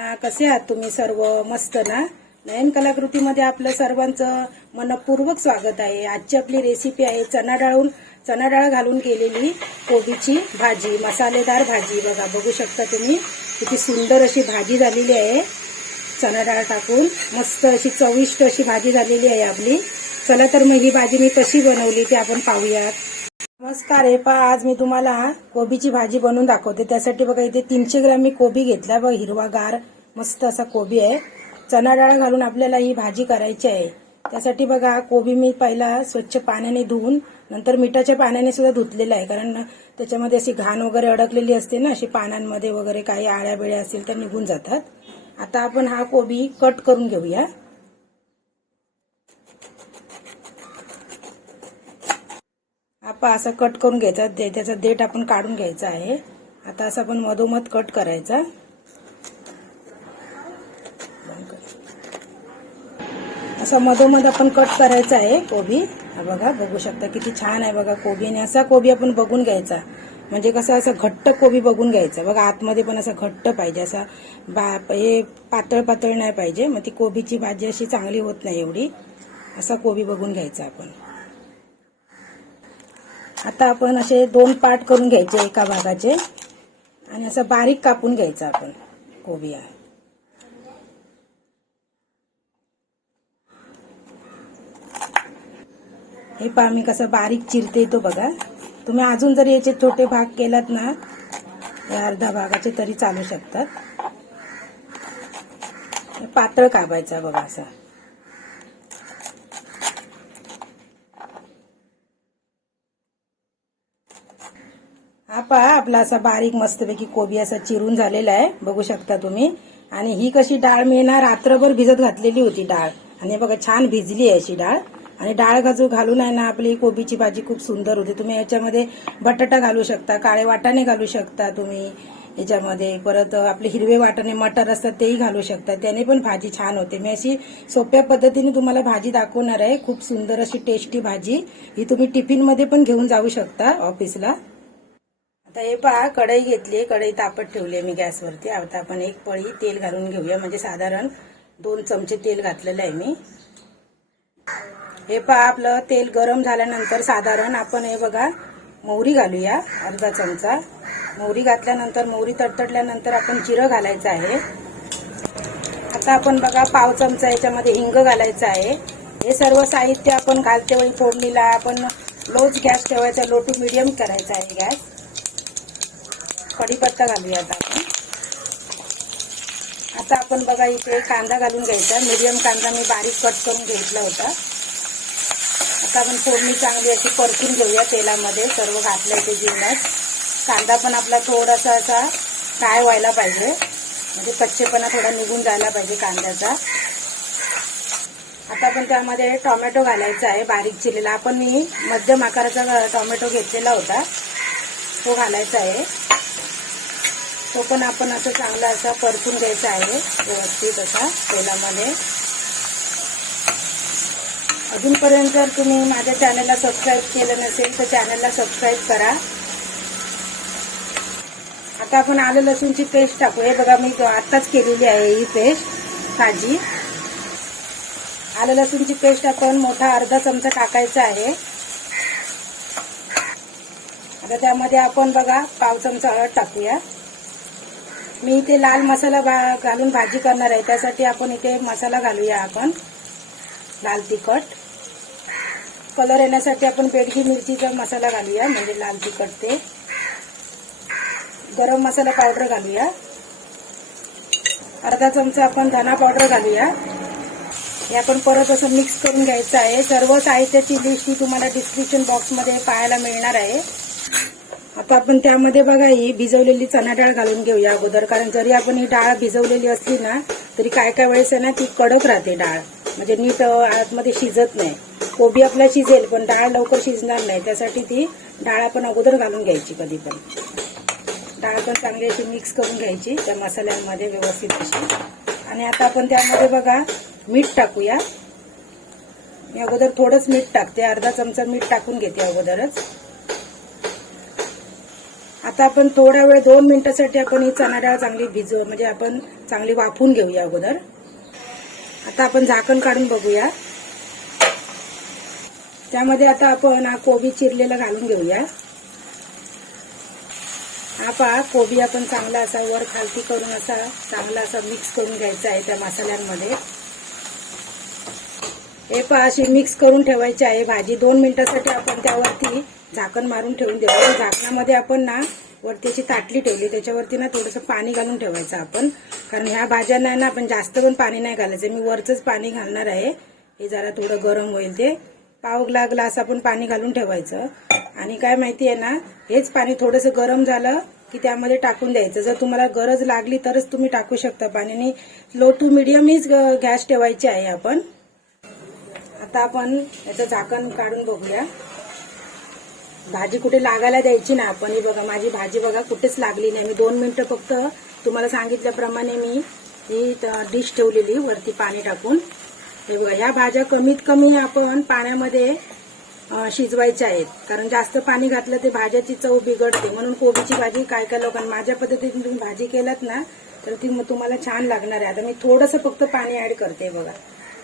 ना कसे आहात तुम्ही सर्व? मस्त ना? नयन कलाकृतीमध्ये आपलं सर्वांचं मनपूर्वक स्वागत आहे. आजची आपली रेसिपी आहे चणा डाळून चणा डाळ घालून केलेली कोबीची भाजी मसालेदार भाजी. बघा बघू शकता तुम्ही. किती सुंदर अशी भाजी झालेली आहे. चणा डाळ टाकून मस्त अशी चविष्ट अशी भाजी झालेली आहे आपली. चला तर मग ही भाजी मी कशी बनवली ती आपण पाहूयात. नमस्कार हे पहा आज मी तुम्हाला कोबीची भाजी बनवून दाखवते. त्यासाठी बघा इथे तीनशे ग्रॅम मी कोबी घेतला बघ हिरवागार मस्त असा कोबी आहे. चणा डाळ घालून आपल्याला ही भाजी करायची आहे. त्यासाठी बघा कोबी मी पहिला स्वच्छ पाण्याने धुवून नंतर मिठाच्या पाण्याने सुद्धा धुतलेला आहे. कारण त्याच्यामध्ये अशी घाण वगैरे अडकलेली असते ना अशी पानांमध्ये वगैरे काही आळ्या बिळ्या असतील तर निघून जातात. आता आपण हा कोबी कट करून घेऊया. आपण असं कट करून घ्यायचा. दे- त्याचा देठ आपण काढून घ्यायचा आहे. आता असं आपण मधोमध कट करायचा. असं मधोमध आपण कट करायचा आहे कोबी. बघा बघू शकता किती छान आहे बघा कोबी. आणि असा कोबी आपण बघून घ्यायचा. म्हणजे कसं असं घट्ट कोबी बघून घ्यायचा. बघा आतमध्ये पण असं घट्ट पाहिजे. असा बा हे पातळ पातळ नाही पाहिजे. मग ती कोबीची भाजी अशी चांगली होत नाही एवढी. असा कोबी बघून घ्यायचा आपण. आता आपण असे दोन पार्ट करून घ्यायचे एका भागाचे. आणि असं बारीक कापून घ्यायचं आपण कोबी हे पहा मी कसं बारीक चिरते तो बघा. तुम्ही अजून जरी याचे छोटे भाग केलात ना या अर्धा भागाचे तरी चालू शकतात. पातळ कापायचा बघा असं. आपा पहा आपला असा बारीक मस्तपैकी कोबी असा चिरून झालेला आहे बघू शकता तुम्ही. आणि ही कशी डाळ मी ना रात्रभर भिजत घातलेली होती डाळ. आणि बघा छान भिजली आहे अशी डाळ. आणि डाळ गाजू घालून आहे ना आपली कोबीची भाजी खूप सुंदर होते. तुम्ही याच्यामध्ये बटाटा घालू शकता काळे वाटाणे घालू शकता तुम्ही. याच्यामध्ये परत आपले हिरवे वाटाणे मटर असतात तेही घालू शकता. त्याने पण भाजी छान होते. मी अशी सोप्या पद्धतीने तुम्हाला भाजी दाखवणार आहे. खूप सुंदर अशी टेस्टी भाजी. ही तुम्ही टिफिनमध्ये पण घेऊन जाऊ शकता ऑफिसला. आता हे पहा कढई घेतली कढई तापत ठेवली आहे मी गॅसवरती. आता आपण एक पळी तेल घालून घेऊया. म्हणजे साधारण दोन चमचे तेल घातलेलं आहे मी. हे पहा आपलं तेल गरम झाल्यानंतर साधारण आपण हे बघा मोहरी घालूया अर्धा चमचा. मोहरी घातल्यानंतर मोहरी तडतडल्यानंतर आपण जिरं घालायचं आहे. आता आपण बघा पाव चमचा याच्यामध्ये हिंग घालायचं आहे. हे सर्व साहित्य आपण घालते वेळी फोडणीला. आपण लोच गॅस ठेवायचा लो टू मिडियम करायचा आहे गॅस. कढीपत्ता घालूया आता आपण. आता आपण बघा इथे कांदा घालून घ्यायचा. मीडियम कांदा मी बारीक कट करून घेतला होता. आता आपण फोडणी चांगली अशी परतून घेऊया तेलामध्ये. सर्व घातलं ते जिन्नस कांदा पण आपला थोडासा असा फ्राय व्हायला पाहिजे. म्हणजे कच्चेपणा थोडा निघून जायला पाहिजे कांद्याचा. आता आपण त्यामध्ये टोमॅटो घालायचा आहे बारीक चिरलेला. आपण मी मध्यम आकाराचा टोमॅटो घेतलेला होता. तो घालायचा आहे. तो पण आपण असं चांगला असा परतून घ्यायचा आहे. व्यवस्थित असा तेलामध्ये. अजूनपर्यंत जर तुम्ही माझ्या चॅनलला सबस्क्राईब केलं नसेल तर चॅनलला सबस्क्राईब करा. आता आपण आलं लसूणची पेस्ट टाकू. हे बघा मी आत्ताच केलेली आहे ही पेस्ट भाजी. आलं लसूणची पेस्ट आपण मोठा अर्धा चमचा टाकायचा आहे. आता त्यामध्ये आपण बघा पाव चमचा हळद टाकूया. मी इथे लाल मसाला भा- घालून भाजी करणार आहे. त्यासाठी आपण इथे मसाला घालूया आपण. लाल तिखट. कलर येण्यासाठी आपण बेडगी मिरचीचा मसाला घालूया म्हणजे लाल तिखट ते. गरम मसाला पावडर घालूया. अर्धा चमचा आपण धना पावडर घालूया. हे आपण परत असं मिक्स करून घ्यायचं आहे. सर्व साहित्याची लिस्ट ही तुम्हाला डिस्क्रिप्शन बॉक्समध्ये पाहायला मिळणार आहे. आता आपण त्यामध्ये बघा ही भिजवलेली चणा डाळ घालून घेऊया अगोदर. कारण जरी आपण ही डाळ भिजवलेली असली ना तरी काय काय वेळेस आहे ना ती कडक राहते डाळ. म्हणजे नीट आतमध्ये शिजत नाही. कोबी आपला शिजेल पण डाळ लवकर शिजणार नाही. त्यासाठी ती डाळ आपण अगोदर घालून घ्यायची कधी पण. डाळ पण चांगली अशी मिक्स करून घ्यायची त्या मसाल्यांमध्ये व्यवस्थित अशी. आणि आता आपण त्यामध्ये बघा मीठ टाकूया. मी अगोदर थोडंच मीठ टाकते अर्धा चमचा मीठ टाकून घेते अगोदरच. आता आपण थोडा वेळ दोन मिनिटासाठी आपण ही चणा डाळ चांगली भिजव म्हणजे आपण चांगली वाफून घेऊया अगोदर. आता आपण झाकण काढून बघूया. त्यामध्ये आता आपण हा कोबी चिरलेला घालून घेऊया. हा पहा कोबी आपण चांगला असा वर खालती करून असा चांगला असा मिक्स करून घ्यायचा आहे त्या मसाल्यांमध्ये. हे पहा अशी मिक्स करून ठेवायची आहे. भाजी दोन मिनिटासाठी आपण त्यावरती झाकण मारून ठेवून देऊ. झाकणामध्ये आपण ना वरती अशी ताटली ठेवली. त्याच्यावरती ना थोडंसं पाणी घालून ठेवायचं आपण. कारण ह्या भाज्यांना ना आपण जास्त पण पाणी नाही घालायचं. मी वरचंच पाणी घालणार आहे. हे जरा थोडं गरम होईल ते. पाव ग्ला ग्लास आपण पाणी घालून ठेवायचं. आणि काय माहिती आहे ना हेच पाणी थोडंसं गरम झालं की त्यामध्ये टाकून द्यायचं. जर तुम्हाला गरज लागली तरच तुम्ही टाकू शकता. पाणी लो टू मिडियम हीच गॅस ठेवायची आहे आपण. आता आपण याचं झाकण काढून बघूया. भाजी कुठे लागायला द्यायची ना आपण ही बघा माझी भाजी बघा कुठेच लागली नाही. मी दोन मिनिटं फक्त तुम्हाला सांगितल्याप्रमाणे मी ही डिश ठेवलेली वरती पाणी टाकून. हे बघा ह्या भाज्या कमीत कमी आपण पाण्यामध्ये शिजवायच्या आहेत. कारण जास्त पाणी घातलं ते भाज्याची चव बिघडते. म्हणून कोबीची भाजी काय काय लोकांना माझ्या पद्धतीने तुम्ही भाजी केलात ना तर ती मग तुम्हाला छान लागणार आहे. आता मी थोडंसं फक्त पाणी ऍड करते बघा.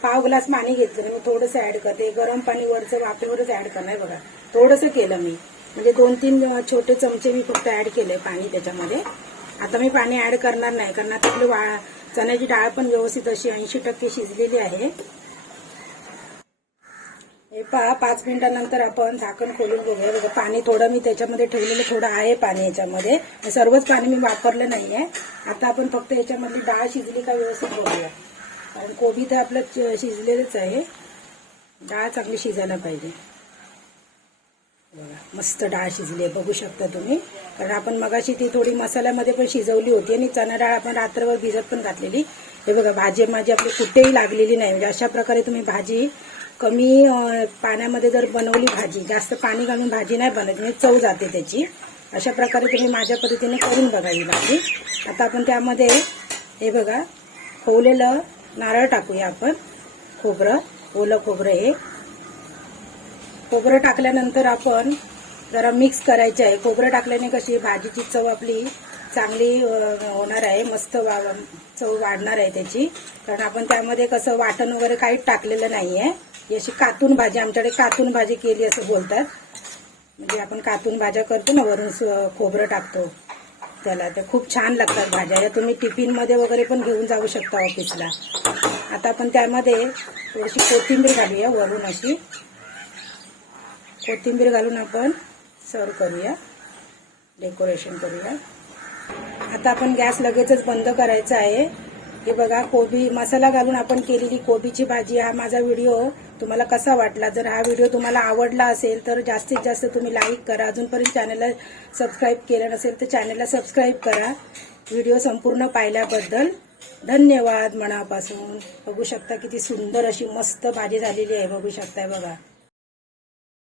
पाव ग्लास पाणी घेतलं मी थोडंसं ऍड करते. गरम पाणी वरचं वाफेवरच ऍड करणार बघा. थोडंसं केलं मी. म्हणजे दोन तीन छोटे चमचे मी फक्त ऍड केले पाणी त्याच्यामध्ये. आता मी पाणी ऍड करणार नाही कारण आता आपली वा चण्याची डाळ पण व्यवस्थित अशी ऐंशी टक्के शिजलेली आहे. हे पहा पाच मिनिटानंतर आपण झाकण खोलून घेऊया. बघा पाणी थोडं मी त्याच्यामध्ये ठेवलेलं थोडं आहे पाणी याच्यामध्ये. सर्वच पाणी मी वापरलं नाहीये. आता आपण फक्त याच्यामधली डाळ शिजली का व्यवस्थित बघूया. कारण कोबी तर आपलं शिजलेलंच आहे. डाळ चांगली शिजायला पाहिजे. बघा मस्त डाळ शिजली आहे. बघू शकता तुम्ही. कारण आपण मगाशी ती थोडी मसाल्यामध्ये पण शिजवली होती आणि चणा डाळ आपण रात्रभर भिजत पण घातलेली. हे बघा भाजी माझी आपली कुठेही लागलेली नाही. म्हणजे अशा प्रकारे तुम्ही भाजी कमी पाण्यामध्ये जर बनवली भाजी जास्त पाणी घालून भाजी नाही बनत म्हणजे चव जाते त्याची. अशा प्रकारे तुम्ही माझ्या पद्धतीने करून बघा ही भाजी. आता आपण त्यामध्ये हे बघा खोवलेलं नारळ टाकूया आपण. खोबरं ओलं खोबरं हे. खोबरं टाकल्यानंतर आपण जरा मिक्स करायचे आहे. खोबरं टाकल्याने कशी भाजीची चव आपली चांगली होणार आहे. मस्त वा चव वाढणार आहे त्याची. कारण आपण त्यामध्ये कसं वाटण वगैरे काहीच टाकलेलं नाही ही अशी कातून भाजी आमच्याकडे कातून भाजी केली असं बोलतात. म्हणजे आपण कातून भाज्या करतो ना वरून स- खोबरं टाकतो. त्याला त्या खूप छान लागतात भाज्या. या तुम्ही टिफिनमध्ये वगैरे पण घेऊन जाऊ शकता ऑफिसला. आता आपण त्यामध्ये थोडीशी कोथिंबीर घालूया वरून अशी. कोथिंबीर घालून आपण सर्व करूया. डेकोरेशन करूया. आता आपण गॅस लगेचच बंद करायचा आहे. हे बघा कोबी मसाला घालून आपण केलेली कोबीची भाजी हा माझा व्हिडिओ. तुम्हाला कसा वाटला? जर हा व्हिडिओ तुम्हाला आवडला असेल तर जास्तीत जास्त तुम्ही लाईक करा. अजूनपर्यंत चॅनलला सबस्क्राईब केलं नसेल तर चॅनलला सबस्क्राईब करा. व्हिडिओ संपूर्ण पाहिल्याबद्दल धन्यवाद मनापासून. बघू शकता किती सुंदर अशी मस्त भाजी झालेली आहे. बघू शकताय बघा.